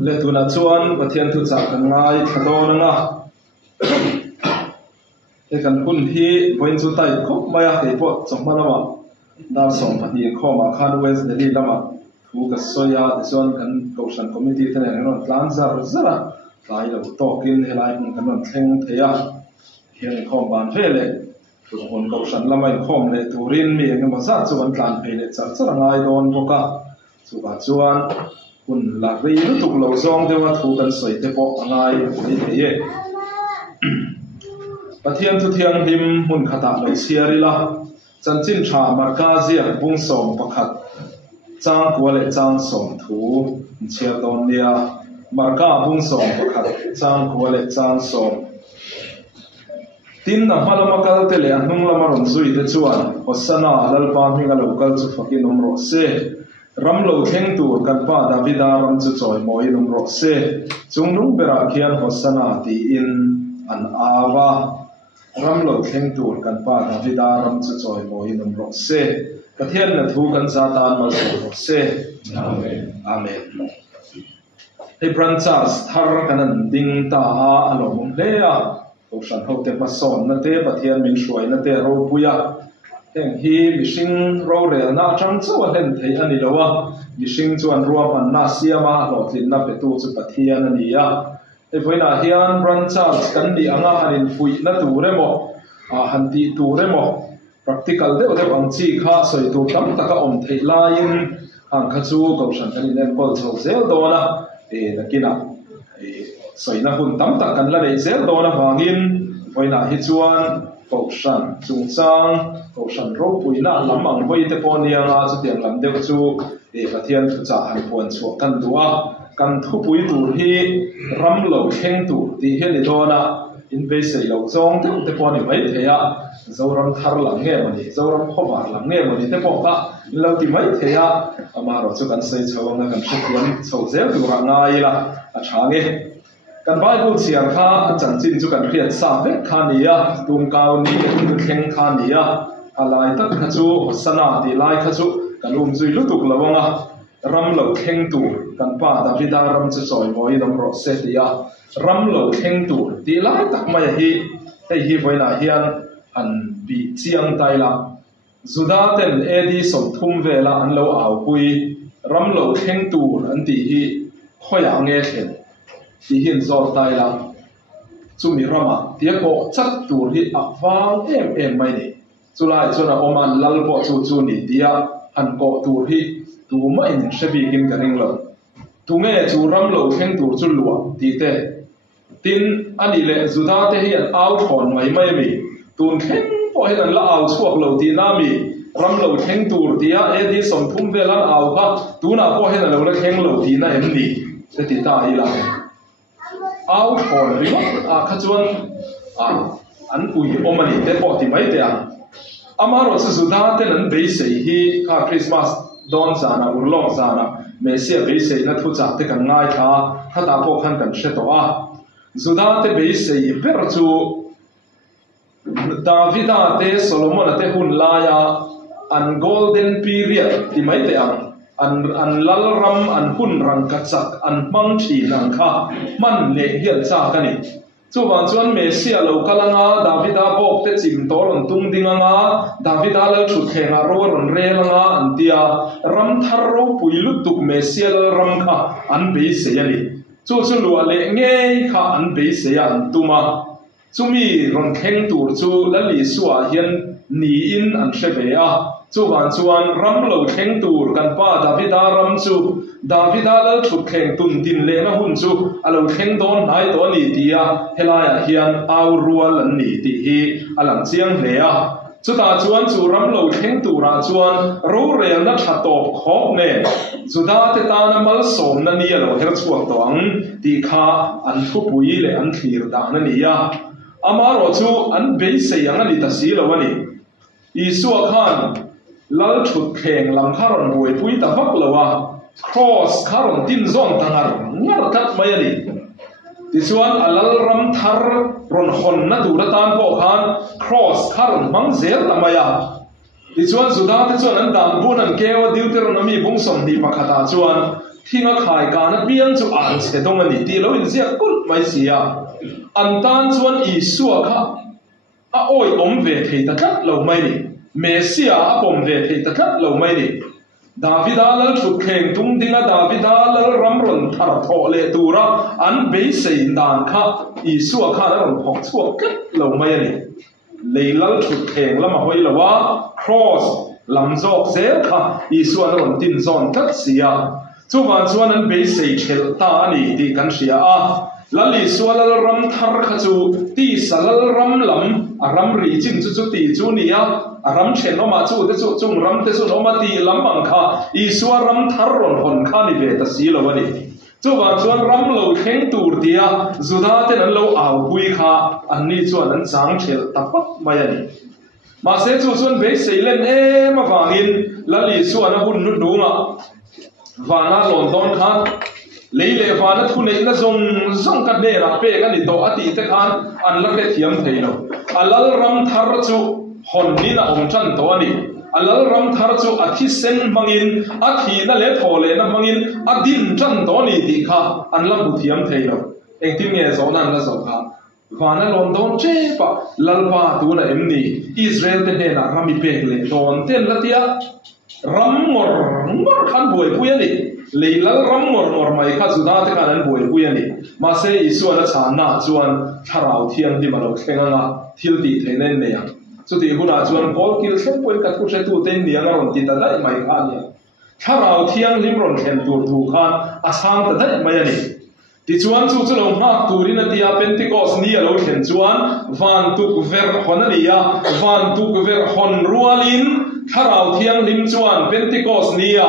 le tuna chuan pathian thu cha kan ngai thadon anga e kan hun hi voin chu tai khop maya te po chongmalama dar som phani khoma khan west delhi lama thu ka soya de chuan kan koshan committee te ne ron plan zara lai lo tokin helai kan ron thleng theya hian khom ban vele thu hon koshan lamai khom le turin mi engemaw zat chuan tlan phele char ngai don boka chuwa chuan hun la rei lutuk lo zong dewa thu kan soi te po angai ni theye pathian thu thiang dim hun khata lo siarila chanchin tha markazia bung som pakhat chang kwale chang som thu chiar don nia marka bung som pakhat chang kwale chang som tin na malama kal tele anung lamaron zui te chuan hosana lalpa minga local chu fakin umro se ramlo theng tu kan pa davida ram chu choi moi umro se chungnung bera khian hosana ti in an awa ramlo theng tu kan pa davida ram chu choi moi umro se pathian na thu kan zatan mal se amen hey branchas thar kanan ding ta alom leya shan ho te mason na te pathian min shuai na te ro puya heng hi mishing ro re na chang chu hen thei ani lowa mishing chuan ruam an na siama lotlin na petu chu pathian ani ya e voina hian branchas kan ni anga hanin fui na tu remo a hanti tu remo practical de ang chi kha soi tu tam taka om thei lain ang kha chu ko shan kan nen kol chho zel dona e nakina soi na hun tam tak kan la nei zel dona wangin voina hi chuan ko shan chung chang ko shan ro puina lamang voi te ponia nga chu tiang lam deuh chu e pathian thu cha han pon chu kan duwa kan thu pui tur hi ram lo kheng tur ti heli dona in ve sei lo zong te poni mai theya zoram thar lang nge mani zoram khobar lang nge mani te poka lo ti mai theya amaro chu kan sei chawanga kan thuan chho zel tu ra ngai la a thange kan bible chiar kha chan chin chu kan riat sa ve kha nia tum kaw ni tu theng kha nia alai tak kha chu hosana ti lai kha chu kan zui lutuk lawanga ram lo kheng tu kan pa davida ram chu choi moi dam ro se tia ram lo kheng tu ti lai tak mai hi voina hian an bi chiang tai la zuda ten edi som thum vela an lo au pui ram lo kheng tu an ti hi khoya nge then ti hin zor tai la chumi rama tia ko chat tur hi awang em mai ni chulai chuna oman lalpo chu ni tia an ko tur hi tu ma in shebi kin karing lo tu nge chu ram lo kheng tur chu luwa ti te tin ani le zuda te hi an au thon mai mi tun kheng po hi an la au chuak lo ti na mi ram lo kheng tur tia edi som thum velan au kha tu na po hi an lo la kheng lo ti na em ni te ti ta hi la au thon ri a kha chuan an pui omani te po ti mai te an amaro se zuda te nan be sei hi kha christmas don zana urlong zana mesia be sei na thu cha te kan ngai tha ta po khan kan she to a zuda te be sei per chu davida te solomon te hun laya an golden period ti mai te an lalram an hun rang kachak an mang thi nang kha man le hial cha kani chuwan chuan mesia lo kalanga davida bok te chim toron tung dinganga davida lo thu thenga ro ron relanga antia ram thar ro puilu tuk mesia lo ram kha an be se yani chu lu ale nge kha an be se ya an tuma chumi ron kheng tur chu lali suwa hian ni in an hrebeya chuwan chuan ram lo kheng tur kan pa davida ram chu davida lo thu kheng tun din le na hun chu alo kheng don nai to ni tia helaya hian au rual an ni ti hi alang chiang hlea chuta chuan chu ram lo kheng tura chuan ro rel na tha top khop ne chuda te ta na mal som na ni alo her chuak tawng ti kha an thu pui le an thlir da na ni ya amaro chu an be se yang ani ta si lo ani isua khan lal thut kheng lam kharon boi pui ta vak lowa cross kharon tin zon tangar ngar kat mai ani ti chuan alal ram thar ron hon na dura tan po khan cross kharon mang zel tamaya ti chuan zuda te chuan an dan bun an kewa deuteronomy bung som ni pakhata chuan ที่งาขายการเบี้ยงจุอ่านเสดงอันนี้ตีแล้วอินเสียกุลไม่เสียอันตันชวนอีสัวค่ะโอ้ยอมเวทีตะกัดเราไม่นี่เมสเซียอมเวทีตะกัดเราไม่นี่ดาวิดาลชุดเข่งตุ้งดิ้งดาวิดาลรำรนทาร์ทอเลตูระอันเบสอินดานค่ะอีสัวค่ะแล้วหกสัวกัดเราไม่นี่เลยลชุดเข่งแล้วมาห้อยละว่า cross ลำจอกเสียค่ะอีสัวนั้นตินซอนกัดเสียทุกวันส่วนนั้นเบสเชลตานี่ดีกันเสียลัลิสวลลรำทาร์ขจูตีสลลรำลำรำรีจิงจูตีจูนี่รำเชนอมาจูเตจูจุงรำเตจูนอมาตีลำมังค่ะอีสวรำทาร์รอนคนข้านิเวตสีละวันนี้ทุกวันส่วนรำเราเข่งตูร์เดียจุดาเตนั้นเราเอาคุยค่ะอันนี้ส่วนนั้นจางเชลตับมาอย่างนี้มาเสียจูส่วนเบสเล่นมาฟังอินลัลิสวลหุ่นนุ่นดูงะวานาลอนตอนค่ะเลยเลวานัทุนเองนะซงกันเนี่ยนะเป้กันนี่โตอติเตกันอันละเกทียมเทโนอัลลรำทาร์จูหอนนี่นะองจันตัวนี้อัลลรำทาร์จูอธิเซนมังอินอธินั่นเลทโอเลนะมังอินอดินจันตัวนี้ดีค่ะอันละบุทียมเทโนเองที่เมียสอนันละสองค่ะวานาลอนดอนเจ็บลัลปาตัวน่ะเอ็มนี่อิสราเอลเตเนี่ยนะรามีเปกเลยตอนเต้นละเตียรำงอร์ขันบวยพุยนี่เลยลัลรำงอร์ไม่ข้าสุดาเตกันนั้นบวยพุยนี่มาเสียอิสวานะชาหน้าจวนชาเราเทียมที่มาเราเข่งงาทิลตีเทนเนี่ย สุดที่คุณอาจวนกอลกิลเซนปุ่นกับผู้ใช้ตัวเต็นเนี่ยงารอนติดได้ไม่ขาดเนี่ยถ้าเราเที่ยงริมรอนเห็นตัวถูกขันอาสางตัดได้ไม่ยันนี่ที่ชวนจู่ๆเราหักตัวนี้นั่นที่อาเป็นที่กอสเนี่ยเราเห็นชวนวันตุกเวรฮอนนี่วันตุกเวรฮอนรัวลินถ้าเราเที่ยงริมชวนเป็นที่กอสเนี่ย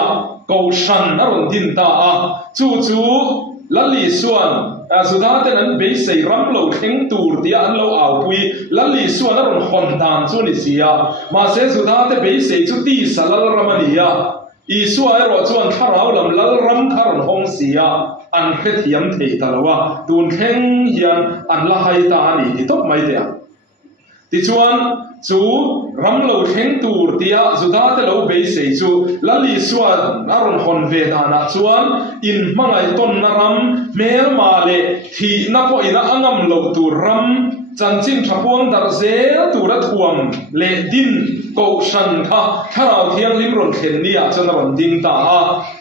กูชันนารอนตินตาจู่ๆลัลลีส่วนสุดท้ายนั้นเบสรำเราเข่งตูร์ที่อันเราเอาปุยลัลลีส่วนนั้นเราคนตามส่วนนี้เสียมาเสียสุดท้ายเบสจุดที่สลัลรามนียอีส่วนเราส่วนถ้าเราลำลัลรำคารห้องเสียอันเพื่อเทียมเทตลว่าตูนเข่งเฮียนอันละให้ตานี่ที่ต้องไม่เดียที่ชวนจู่รำเราเข่งตูร์ที่สุดท้ายเราเบสจู่ลัลลีส่วนนั้นเราคนเวทนาชวนอินมังไอต้นนรำเมลมาเลที่นับว่าอินอังมเราตูรำจันจินทับวงดาร์เซตูระทวงเลดินกูชันค่ะถ้าเราเที่ยงริมรอนเข็นเนี่ยจนรอนดิงตา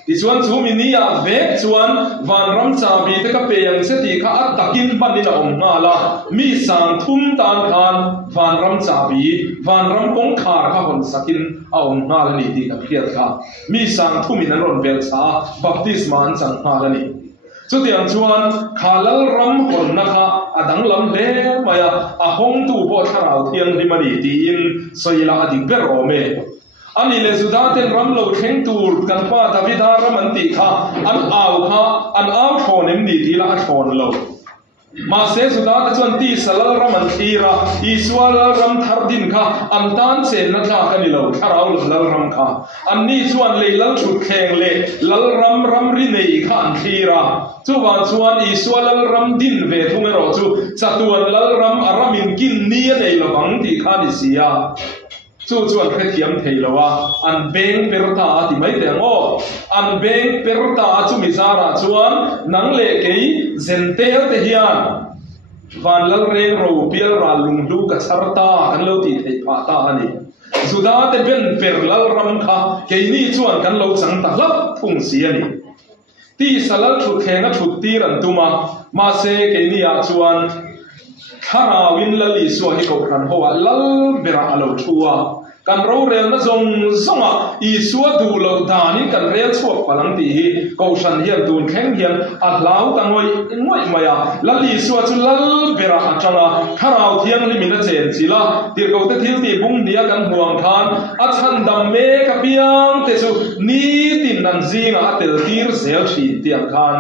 ที่ชวนจู่มินียเวกชวนวันรำจาบีเตกเปียงเสติค่ะอัตตะกินบันนี่ละองมาละมีสังทุ่มตานคานวันรำจาบีวันรำกงขาค่ะคนสักินเอาองมาละนี่ดีกับเพียรค่ะมีสังทุ่มอินรอนเบลซาบัพติสมานสังมาละนี่สุดที่ชวนขาลรำคนนะคะดังลำเล่มาหงตูโบทาราเทียงริมาดีตีนสยลาดิเบรโอเมอันนี้เลยสุดท้ายเราเราเข่งตูร์กันป้าดาวิดารมันติค่ะอันเอาโชนเอ็มดีทีละโชนเรามาเสียสุดท้ายจวนที่สลัลรมันทีระอีสวาลรำทาร์ดินค่ะอันตันเซนนักกันนี่เราถ้าเราลลรำค่ะอันนี้ส่วนเลยลัลชุดแข่งเลยลัลรำรินีค่ะอันทีระจู่วันส่วนอีสวาลรำดินเวทุเมโรจู่จัตุวันลัลรำอารามินกินนี่ในละบังที่ข้านิเสียจู่ๆอันเทียมเทลว่าอันเบงเปิดตาที่ไม่เตียงโออันเบงเปิดตาจู่มิซาระจวนนังเล็กเซนเตลเทียนวันละเรงรูเปียราลุงดูกัสรตากันเลวตีเทปาตาอันนี้สุดาเตเป็นเปิดละรำค่ะเกนี่จวนกันเลวจังตะลับทุ่งเสียนี่ที่สลัดชุดแข่งชุดตีรันตุมาเซเกนี่จวนถ้าเราวินลัลลีส่วนที่เขาขันหัวลัลเบราอัลชัวกันเราเรียนนะจงอีส่วนดูเราดานี่กันเรียนชั่วพลังตีเขาฉันเฮียนตูนแข็งเฮียนอัดลาวตั้งไว้ง่อยมายาลัลลีส่วนจุลัลเบราอัจฉริถ้าเราเที่ยงลิมิตเจนสิละเดี๋ยวเขาจะทิ้งตีบุ้งเดียกันห่วงทานอัชันดำเมกับเปียงเตสุนี่ตินนันซีงอัตเตลตีร์เซลชีเตียงคาน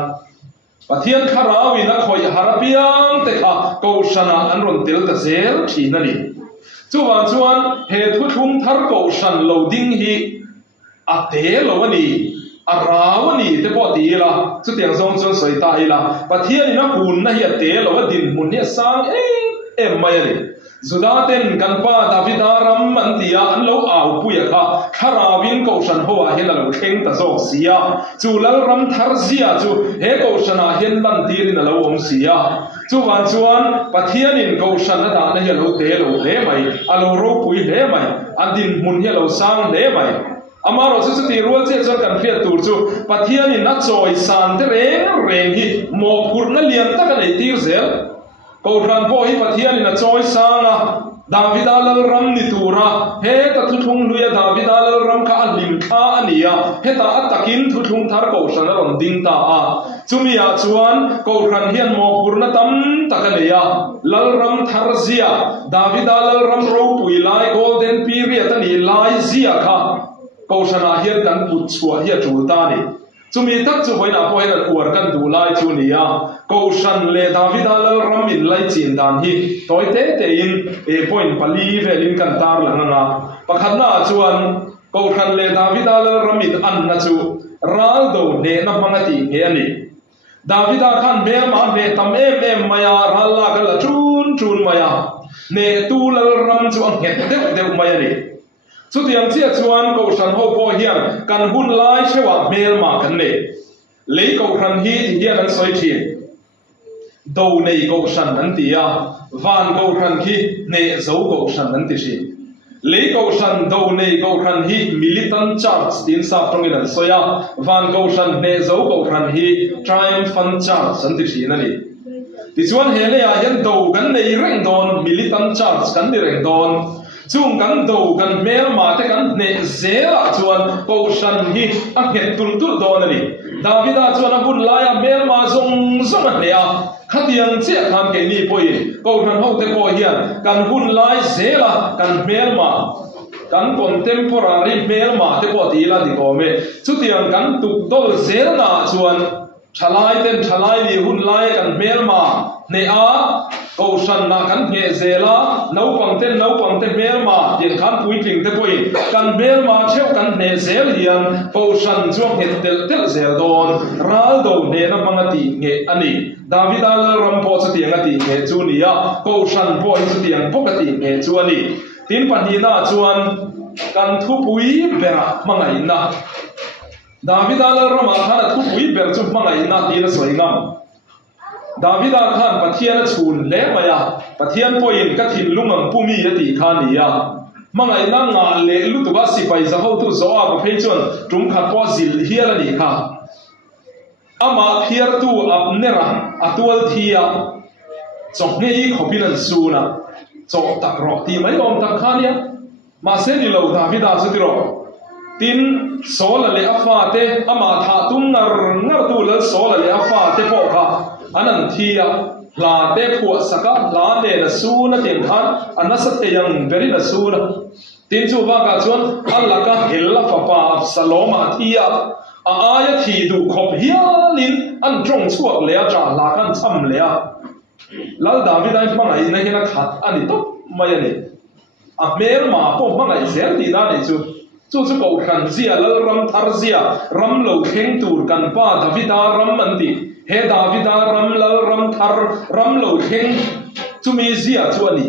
ปะเทียนคาราวินักหอยฮาราเปียงเตะกูชนะอันรอนเตลตะเซลชีนั่นนี่จวนเหตุทุ่งทาร์กูชันโลดิ้งฮีอัตเตลวันนี้อาราวนี่เตปอดีละสุดที่ยังทรงจนสวยตายละปะเทียนนักหุ่นนะเฮียเตลวันดินมุนเนี่ยสร้างไม่เลย Zudaten kan pa Davida ram mantia an lo au puya kha kharawin ko san hoa helalo theng ta zo sia chu lal ram thar zia chu he ko sana hen lan tirin lo om sia chu wan chuan pathianin ko san da na helo te lo le mai alo ro pui le mai adin mun helo sang le mai amaro su ti rual che chon kan phia tur chu pathianin na choi san te reng reng hi mo pur na lian ta ka nei tir zel ko ran po hi pathian in a choi sanga Davida lal ram ni tura he ta thu thung luya Davida lal ram kha alim kha ania he ta atakin thu thung thar ko san ron ding ta a chumia chuan ko ran hian mo purna tam takaneya lal ram thar zia Davida lal ram ro pui lai golden period ani lai zia kha ko sana hian kan put chua hi chu ta ni chumi tak chu hoina po hen uar kan du lai chu nia ko san le Davida lal ram in lai chin dan hi toy te te in e point pali velin kan tar langa pakhatna chuan ko san le Davida lal ram in an na chu raldo ne na mangati nge ani Davida khan mel ma ne tam em maya ralla kala chun maya ne tu lal ram chu ang het de maya ni chu tiang chia chuan ko san ho po hian kan hun lai chewa mel ma kan ne le ko ran hi hian an soi thi do nei ko san an tia van ko ran hi ne zo ko san an ti si le ko san do nei ko ran hi militant church tin sa tongin an soya van ko san ne zo ko ran hi triumphant church an ti si na ni ti chuan he le ya hian do kan nei reng don militant church kan ni reng don chung kan do kan mel ma te kan ne zela chuan ko san hi a het tul don ani Davida chuan a bun laia mel ma zong a nia khatiang che kham ke ni poi ko ran ho te ko hian kan hun lai zela kan mel ma kan contemporary mel ma te ko ti la di ko me chutiang kan tu dol zel na chuan thalai ni hun lai kan mel ma ne a ko san na kan he zela no pang te mel ma din khan pui ting te poi kan mel ma cheu kan ne zel hian ko san chuang het tel zel don ral do ne na mangati nge ani Davida lal ram po chu tiang ati nge chu nia ko san po hi chu tiang po ati nge chu ani tin pani na chuan kan thu pui bera mangai na Davida lal ram khan thu pui ber chu mangai na ti na soi ngam Davida khan pathian chun le maya pathian poin ka thin lungam pumi ati khania mangai na nga le lu tu ba si pai za ho tu zo a pa phei chon tum kha po zil hial ani kha ama phiar tu apnera atual thia chok nei khopinan suna chok tak ro ti mai om tak khania ma se ni lo Davida se ti ro tin sola le afa te ama tha tum ngar tu la sola le afa te po kha anan thia la te phu saka la ne na su na tin khan anasat te yang beri na su na tin chu wa ka chuan alla ka hella fa pa saloma thia a aya thi du khop hialin an trong chuak le a tra la kan cham le a lal Davida mangai na hena khat ani to mai ani a mer ma po mangai zel ti da ni chu ko khan zia lal ram thar zia ram lo kheng tur kan pa Davida ram anti he Davida ram lal ram thar ram lo kheng chumi zia chu ani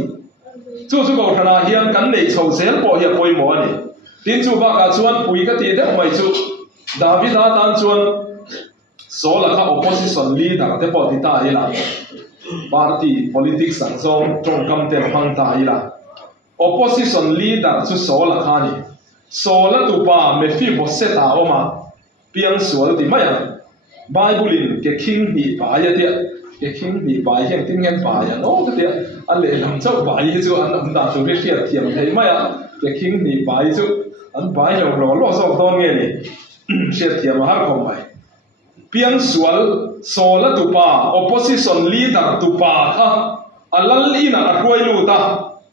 chu ko khana hian kan nei chho zel po hi poi mo ani tin chu ba ka chuan pui ka ti de mai chu Davida tan chuan sola ka opposition leader te po ti ta ila party politics ang song trong kam te phang ta ila opposition leader chu sola khani sola tu pa me fi boseta oma piang sual ti maya Bible in ke king hi pa ya dia ke king hi pa hian tin ngen pa ya no ka dia ale lam chau pa hi chu an am da chu ri tia thiam thei maya ke king hi pa hi chu an bai lo so don nge ni sia thiam har khom mai piang sual sola tu pa opposition leader tu pa kha alal ina akwai lu ta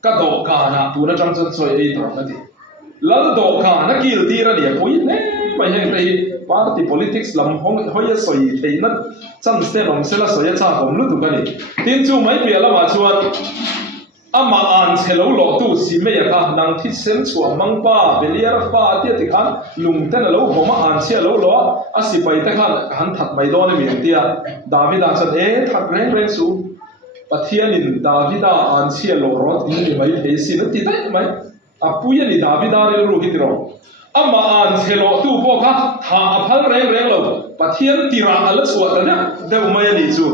ka do ka na tu na chang chan soi ei to na ti lal do ka na kil ti ra dia pui ne mai hen rei party politics lam hong hoya soi thei na chan ste long sela soi cha kom lu tu ka ni tin chu mai pe la ma chuan ama an chelo lo tu si me ya ka nang thi sen chu mang pa beliar pa ti ti khan lung ten lo homa an sia lo lo a si pai ta khan han that mai do ne mi tia Davida chan e thak reng su Pathianin Davida an chia lo rot ni mai pe si na ti dai mai apuya ni Davida le ru hitro ama an thelo tu po ka tha phal reng lo Pathian tira ala suat na de mai ni chu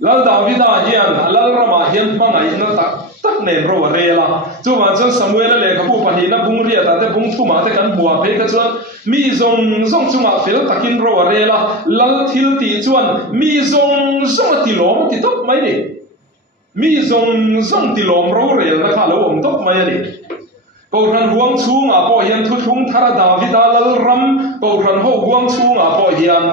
lal Davida hian lal rama hian mangai na tak nen ro re la chu ma chon Samuel le ka pu pani na bung ria ta te bung thuma te kan bua pe ka chuan mi zong chunga fel takin ro re la lal thil ti chuan mi zong ti lom ti tok mai ni mi zong ti lom ro re na kha lo om tok mai ni ko ran huang chunga po hian thu thung thara Davida lal ram ko ran ho huang chunga po hian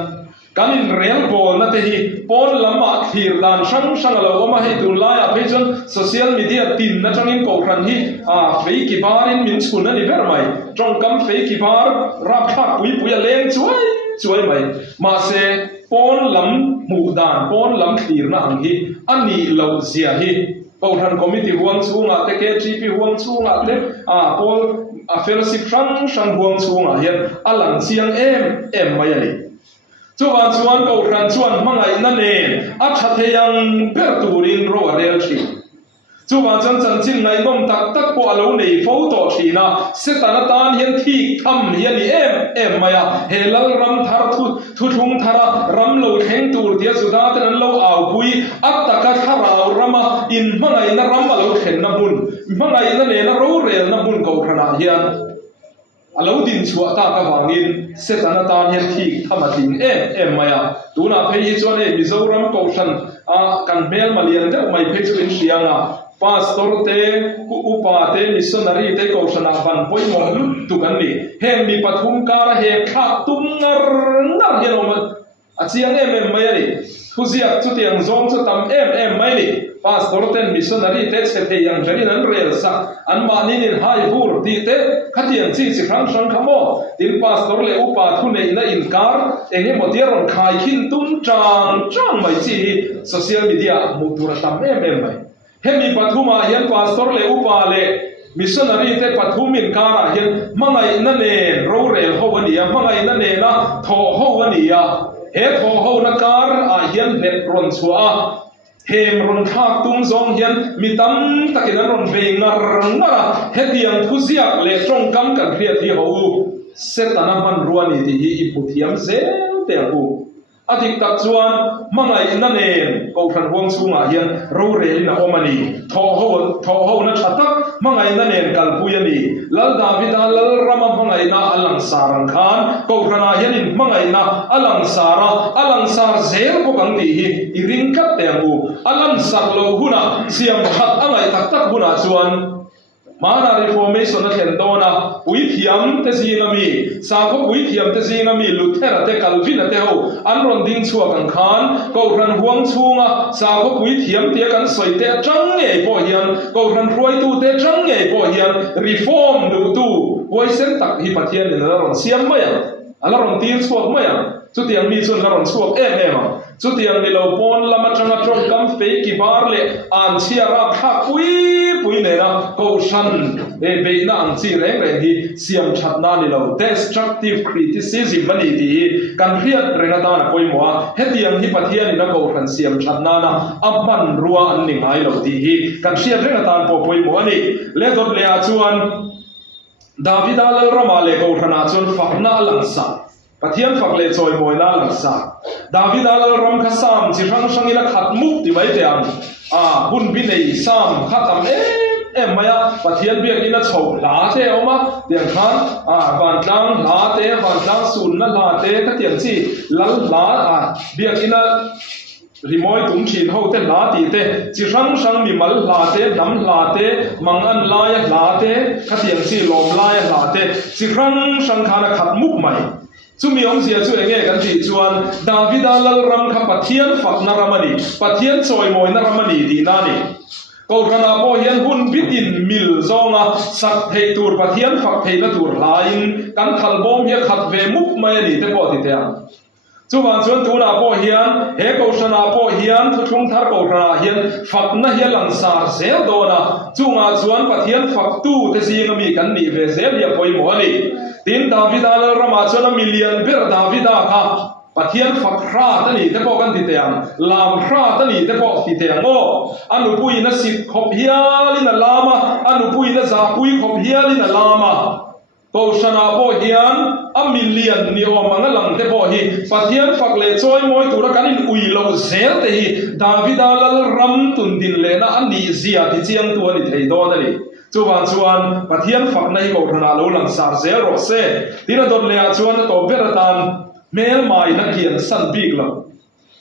kanin real bol na te hi pon lama thir dan sang lo oma he tu la ya pechon social media tin na changin ko ran hi fei ki barin min chun na ni ber mai trong kam fei ki bar rap thak pui leng chuai mai ma se pon lam mu dan pon lam thir na ang hi ani lo zia hi ko ran committee huang chunga te ke gp huang chunga te pol fellowship sang huang chunga hian alang siang em mai ani chuan ko ran chuan mangai na nen a thathe yang per turin ro rel thi chuan chan chin ngai nom tak po alo nei photo thina setana tan hian thi tham hian ni em maya helal ram thar thu thung thara ram lo theng tur dia suda tan lo au pui ataka thara rama in mangai na ram lo then na mun mangai na ne na ro rel na mun ko khana hian alo din chua ta ka wangin setana tan hian thi thamatin em maya tuna phei hi chuan Mizoram ko than kan mel malian de mai phei chu in sianga pastor te upa te missionary te ko sana ban poi mo tu kan ni hem mi pathum kara he kha tum ngar hian om achiang em mai ni khuzia chu tiang zong chu tam em mai ni pastor ten missionary te che yang jarin an rel sa an ma ni nin hai bur ti te khatiang chi khang khamo tin pastor le upa thu nei na inkar enge motiaron khai khin tum chang mai chi social media mutura tam em mai hemi pathuma hian pastor le upa le missionary te pathumin kara hian mangai na ne ro rel ho ania mangai na ne na tho ho ania he tho ho na kar a hian net ron chua hem ron thak tum zong hian mitam takin ron ve ngar hetiang thuziak le trong kam kan khria thi ho setana man ruani ti hi iputhiam zel te ku adik tak chuan mangai na nen ko than huang chunga hian ro re na omani tho ho na thatak mangai na nen kal puyani lal Davida lal rama mangai na alang sarang khan ko thana hian mangai na alang sar zel ko bang ti hi iring kat te ngu alam sak lo huna siam khat angai tak huna chuan mana reformation na thlen dona ui thiam te zinami sa ko ui thiam te zinami Luther te Calvin te ho an ron ding chua kan khan ko ran huang chunga sa ko ui thiam te kan soi te chang nge po hian ko ran ruai tu te chang nge po hian reform tu woi sen tak hi pathian ni la ron siam maya ala ron tir chuak maya chu tiang mi chun la ron chuak em chu tiang ni lo pon lama changa trong kam fe ki bar le an chia ra kha pui ne na ko shan be na ang chi reng hi siam that na ni lo destructive criticism mani ti kan riat renga da na koi moa hetiang hi pathian ni na ko ran siam that na aman ruwa an ni ngai lo ti hi kan riat renga ta po poi moa ni le dot le a chuan Davida lal rama le ko rana chuan fakna langsa pathian fakle choi moina langsa Davida lal ram kha sam chi rang ila khat muk ti mai te ang bun bi nei sam khatam em maya pathian biak ina chho la te oma tiang khan van tlang la te van tlang sun na la te ka tiang chi lal la biak ina rimoi tum chin ho te la ti te chi rang mi mal la te dam la te mangan la ya la te ka tiang chi lom la ya la te chi rang khana khat muk mai chu mi ong zia chu enge kan ti chuan Davida lal ram kha pathian fak na ramani pathian choi moi na ramani di na ni ko kana po hian hun bitin mil zonga sak thei tur pathian fak thei na tur lain kan thal bom hi khat ve muk mai ni te po ti te chuan tu na po hian he ko sana po hian thu thung thar ko ra hian fak na hi lang sar zel do na chunga chuan pathian fak tu te zinga mi kan ni ve zel ya poi mo ni tin Davida lal rama chuan million ber Davida kha ปะเทียนฝักคราตันนี่เทปกันติเตียงลามคราตันนี่เทปติเตียงโง่อันุปุยนัสิขบเฮียลินาลามาอันุปุยนัซาปุยขบเฮียลินาลามาโตชนะโบเฮียนมิลเลียนนี่ออกมาหลังเทปฮีปะเทียนฝักเล่ช่วยมวยตุระกันอินอุยโลเซลเตฮีดาวิดาลลรัมตุนดินเลนะอันนี้เสียที่เจียงตัวนี่เทยโดนั่นนี่จวนปะเทียนฝักในโกธนาโลหลังสารเซโรเซที่นั่นโดนเลียจวนตัวเบรตันเมลไม้นักเขียนสันบิกละ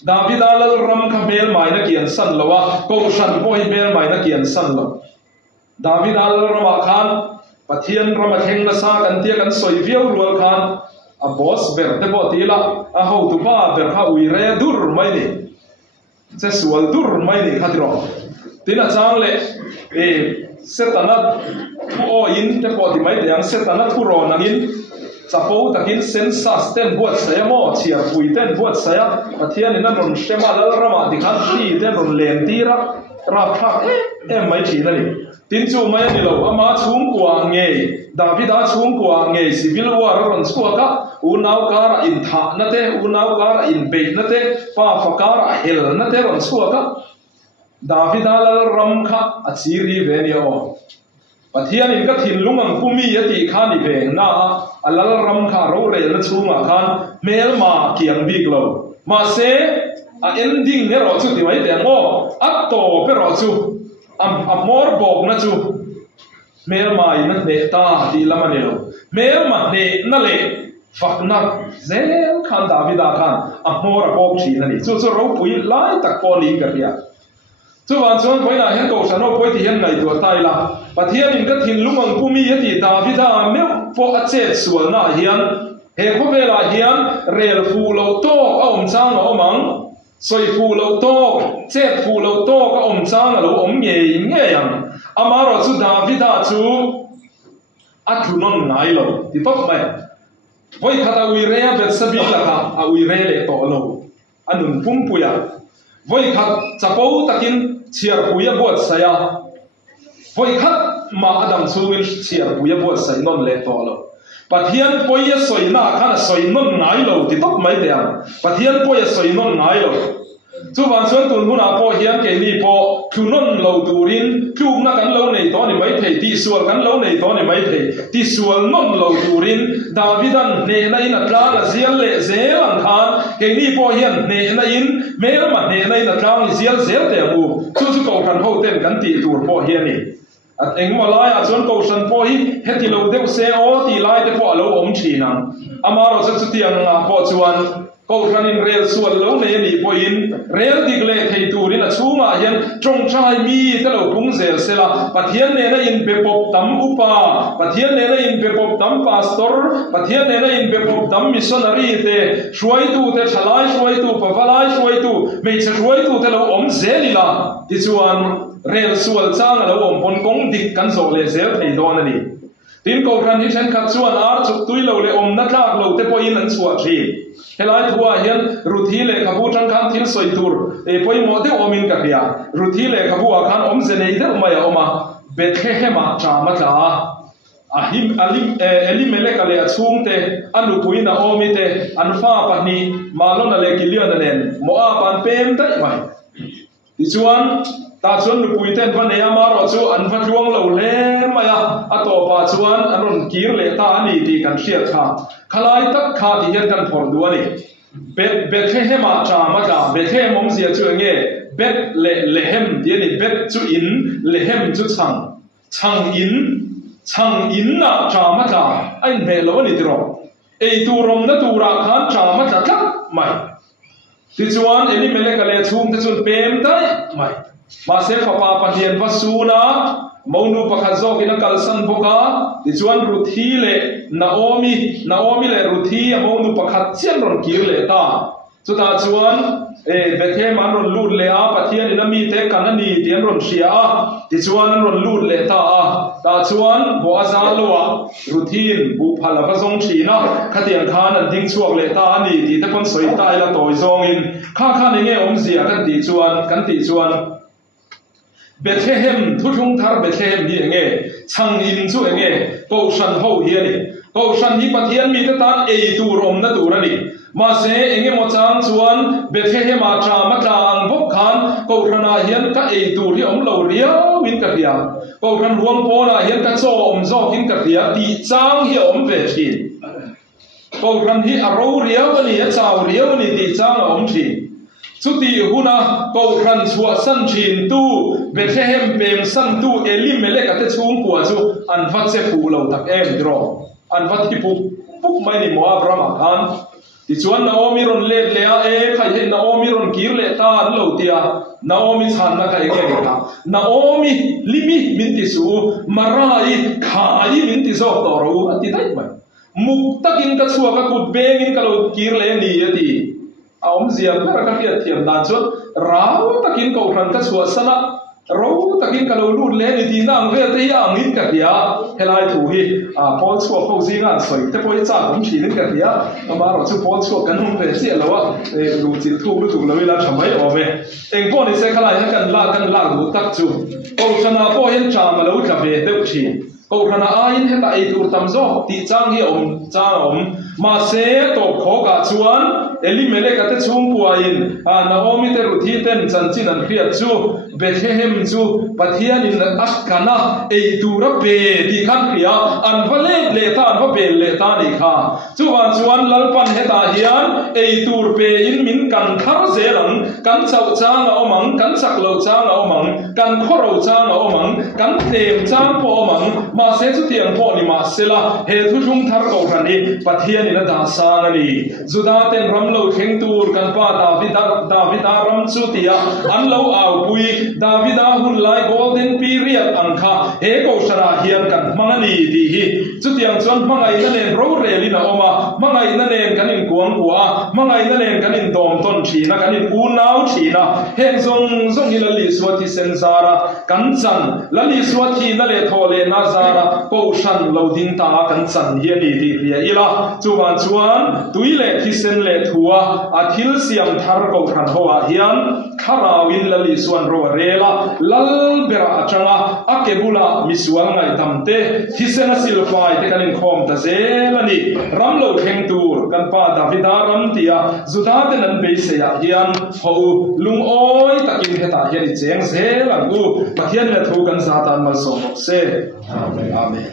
ดาวิดาลลรัมขเมลไม้นักเขียนสันละวะโกชันโบยเมลไม้นักเขียนสันละดาวิดาลรัมขานปะเทียนรำเข่งนาซากันเทียกันสวยเฟี้ยวรัวขานบอสเบรเตบอตีละเขาตุบ้าเบรข้าอุยเรดุรไม่นี่จะสวยดุรไม่นี่ขัดรอทีน่าจังเลยเสตันัดผู้อ้อินเทปอตีไม่เดียงเสตันัดผู้รอนักินจะพูดตะกินเซนซัสเต้นบวชเสียหม้อเชียร์ปุยเต้นบวชเสียปะเทียนนั่นรุนเชมาแล้วรำมาดิขัดที่เต้นรุนเลนตีระรับทักไม่ฉีนั่นนี่ตินจูไม่นี่เราอามาชุ่มกวางเงยดาวิดาชุ่มกวางเงยสิวิลวาร์รันสกัวกะอุณาวการอินทานั่นเตอุณาวการอินเบย์นั่นเตป้าฟการเฮลนั่นเตรันสกัวกะดาวิดาลรำค่ะอัจฉริเวนีโอปะเทียนอินก็ถิ่นลุงอังคุมียติข้านิเวงน่าอัลลรำค่ะเราเรียนชุ่มอ่ะขันเมลมาเกียงบิกเรามาเซเอ็นดิ้งเนี่ยเราจุดที่ไม่เดียงโออัตโตเปเราจุมอร์บอกนะจูเมลมาอินัดเนต้าดีละมันเอลเมลมาเนนั่นเลยฝักนักเซลขันดาวิดาขันมอร์บอกชีนั่นนี่จู่เราปุยไล่ตักปอลีกันเดียจู่วันส่วนปุยน่ะเห็นกูฉันว่าปุยที่เห็นไงตัวตายละปะเทียนอินก็ถิ่นลุงอังกูมียติดาวิดาเมลพอเจ็ดส่วนน่ะเฮียนเฮคุเวลาเฮียนเรียลฟูโลโต้เอาจังเอามังสวยฟูเราโตเจ็บฟูเราโตก็จางเราเงี้ยยังอามาเราสุดาวิดาจูอัตุนนไงเราที่ตบไปไว้ขัดอุยเรียเบ็ดสบิลค่ะอุยเรียเล็กโตเราอันนุ่มพุ่มปุยไว้ขัดจะปูตะกินเชียร์ปุยบวชเสียไว้ขัดมาอดัมซูวิลเชียร์ปุยบวชเสียนนเล็กโตเราปะเทียนปุยสวยหน้าขันสวยนนไงเราที่ตบไม่เดียงปะเทียนปุยสวยนนไงเราจูวันส่วนตุนหุ่นอาพอเฮียนเกนี่พอคือนนเราดูรินคืนักกันเราในตอนนี้ไม่เทที่ส่วนกันเราในตอนนี้ไม่เทที่ส่วนนนเราดูรินดาวิดันเนนอินตรางเสียเละเสียลังคานเกนี่พอเฮียนเนนอินเมื่อมันเนนอินตรางเสียเตะบูจู่ๆเขาทันเขาเต้นกันตีตัวพอเฮียนี่เอ็งมาไล่ส่วนเขาฉันพอฮีเฮติเราเด็กเสียโอตีไล่เด็กพอเราชีนังอามาเราจะสุดที่ยังพอชวนเขาทันอินเรียลส่วนเราในนี่พออินเรียลดิกเล่ให้ตูรินะชูมาเห็นจงใจมีแต่เราพุ่งเสียเสละปะเทียนเนี่ยนะอินเปปบตั้มอุปาปะเทียนเนี่ยนะอินเปปบตั้มพาสตอร์ปะเทียนเนี่ยนะอินเปปบตั้มมิชชันนารีเตช่วยตูเตฉลาดช่วยตูปะฟลายช่วยตูไม่ใช่ช่วยตูแต่เราเสียลีละที่ชวนเรียลส่วนจ้างเราปนกงดิกกันโซเลเซลให้โดนนี่ทีมเขาทันที่ฉันขัดชวนอาร์จุดตุยเราเลยนักลากเราแต่พออินนั้นสวดทีเฮลัยทัวเห็นรูทีเล่ขบูจังคันทิ้งสวยตูร์พอยโมเดลมินกับเรียรูทีเล่ขบูอาคันเซเนยเดอร์มาอย่ามาเบ็ดเฮมาจามาจ้าหิมอลิเมเลกเลียชุ่มเตอันลุปุยนาโอมิเตอันฟ้าปันนีมาลอนเลกิเลียนนั่นเองโมอาปันเป็นได้ไหมดิชวนตาชวนลุปุยเต้นวันนี้มาเราชูอันฟัดวงเราเล่มาอย่าอัตโตปาชวนอันรุนกีร์เลตาอันนี้ตีกันเชียร์ค่ะขลายตักขาที่เห็นกันพอดูนี่เบ็ดเฮมาจามาจ้าเบ็ดเฮมงเสียช่วยเงี้ยเบ็ดเลเฮมเดี๋ยวนี้เบ็ดจุอินเลเฮมจุชังอินน่ะจามาจ้าไอ้เมลวันนี้ที่เราตูรมนั่นตูรักขันจามาจ้าครับไม่ที่ชวนนี่เมลกเลียชุ่มที่ชวนเป็นได้ไม่มาเสพปาปันเดียนวัสูนะมองดูปะขัดโซกินักกัลสันบุกาดิจวนรุทีเล่นาโอมิเล่รุทีมองดูปะขัดเชียนรอนกีร์เล่ตาสุดท้ายจวนเบเทมันรอนลูดเล่อาปะเทียนอินามีเตกันนี่เทียนรอนเชียดิจวนรอนลูดเล่ตาจวนบัวซาลัวรุทีนบุพลาพะซงชีนะขัดยังทานันทิ้งช่วงเล่ตานี่ที่ตะคนสวยตายละต่อยซองอินข้าในเงี้ยเสียกันติจวนเบธเลเฮมทุกทาร์เบธเลเฮมนี่เองช่างอินสู้เองก็ฉันเขาเฮียนี่ก็ฉันที่ปะเทียนมีแต่ตานตูรมนั่นตูนั่นนี่ มาเสเองมจางชวนเบเทเฮมาตรามาตราอังบกขันกูรันอาเฮียนก็เอตูที่อมเหลาเรียววินกระเดียกูรันรวมโพนาเฮียนก็โซอมโซกินกระเดียตีจางเฮียอมเวทีกูรันที่อารมณ์เรียววันนี้เจ้าเรียววันนี้ตีจางอมทีสุดที่หุ่นนะกูรันชัวสันชินตู้เบเทเฮมเปมสันตู้เอลิมเมเล็กแต่ชุ่มกัวจูอันฟัดเซฟูเราทักเอ็มดรออันฟัดที่ปุ๊บไม่ได้มัวประมาณที่ชวนนาโอมิรอนเล่เลี้ยใครเห็นนาโอมิรอนกีร์เล่ตาเหล่าเตียนาโอมิชันนักไอ้เงี้ยนะนาโอมิลิมิมินติสูมาราอีขายมินติโซต่อรู้อันที่ได้ไหมมุกตะกินกัดสัวกับกุดเบงินกับเรากีร์เล่นี่ยดีเอาอมเสียบแล้วก็เพียรเทียมด้านชุดเราตะกินกับรันกัดสัวสนะเราตะกินกับเราลูดเล่นี่ดีนั่งเรียตีอ่างนิดกับเดียเฮลัยถูฮีพอชัวเขาซิงานสวยแต่พอจ่าผมฉีนิดกับเดียมาเราชัวพอชัวกันหุ่นเป็นเสียแล้วว่าลูจิตถูกถูกแล้วเวลาทำไมออกไหมเองพอนี่เสกอะไรให้กันลากดูตักจูเอาชนะพอเห็นจามาแล้วกับเบเด็กชีกูรันอาอินเฮตาไอตูร์ตัมโซตีจางเฮียจางมาเสตบขอกาชวนเอลิเมเลกแต่ชุ่มปัวอินนาโอมิเตรุทีเต็นจันจินันเครียดจูเบเทเฮมจูปัทยานินอัชกานะไอตูระเบดีขันเครียอันวะเลตาอันวะเบเลตานิค่ะจูวันชวนลัลปันเฮตาฮิยันไอตูร์เบอินมินกันทาร์เซลังกันเจ้าจางเอามังกันสักเหล่าจางเอามังกันข้อเราจางเอามังกันเต็มจางพอมังมาเสสุเทียงพอนี่มาเสละเฮตุจุงทาร์กรันนี่ปัทยานินดาสางนี่จุดาเต็นรำเราเข่งตูร์กันป้าดาวิดารำสุติยาอันเราเอาปุยดาวิดาหุ่นไลโกลเด้นปีเรียดอันค่ะเฮโกชราเฮียนกันมังนี่ดีฮีจุดยังชวนมังไงนั่นเองเราเรลินาออกมามังไงนั่นเองกันอินกวงกัวมังไงนั่นเองกันอินดอมต้นชีนะกันอินอูนาวชีนะเฮงซงฮิลลิสวัติเซนซาระกันจันลลิสวัตินั่นเลทอเลนาซาระโกชันเราดินตากันจันเฮียนี่ดีเรียอีละจูวันชวนตุยเลทิเซนเลทัวอาทิลเสียมทาร์กรันหัวเฮียนคาราวินลลิสวนโรเรลาลัลเบราจังอาเกบุลามิสวงไงตัมเตทิเซนสิลไฟเทกันอินคอมตาเซลนี่รัมโลเฮงตูร์กันป้าดาวิดารัมตียาจุดาเตนันเบสยาเฮียนหูลุงโอยตะกินเฮตาเฮียนเจงเซลังกูตะเฮียนเลทูกันซาตานมาส่งเซอาเมน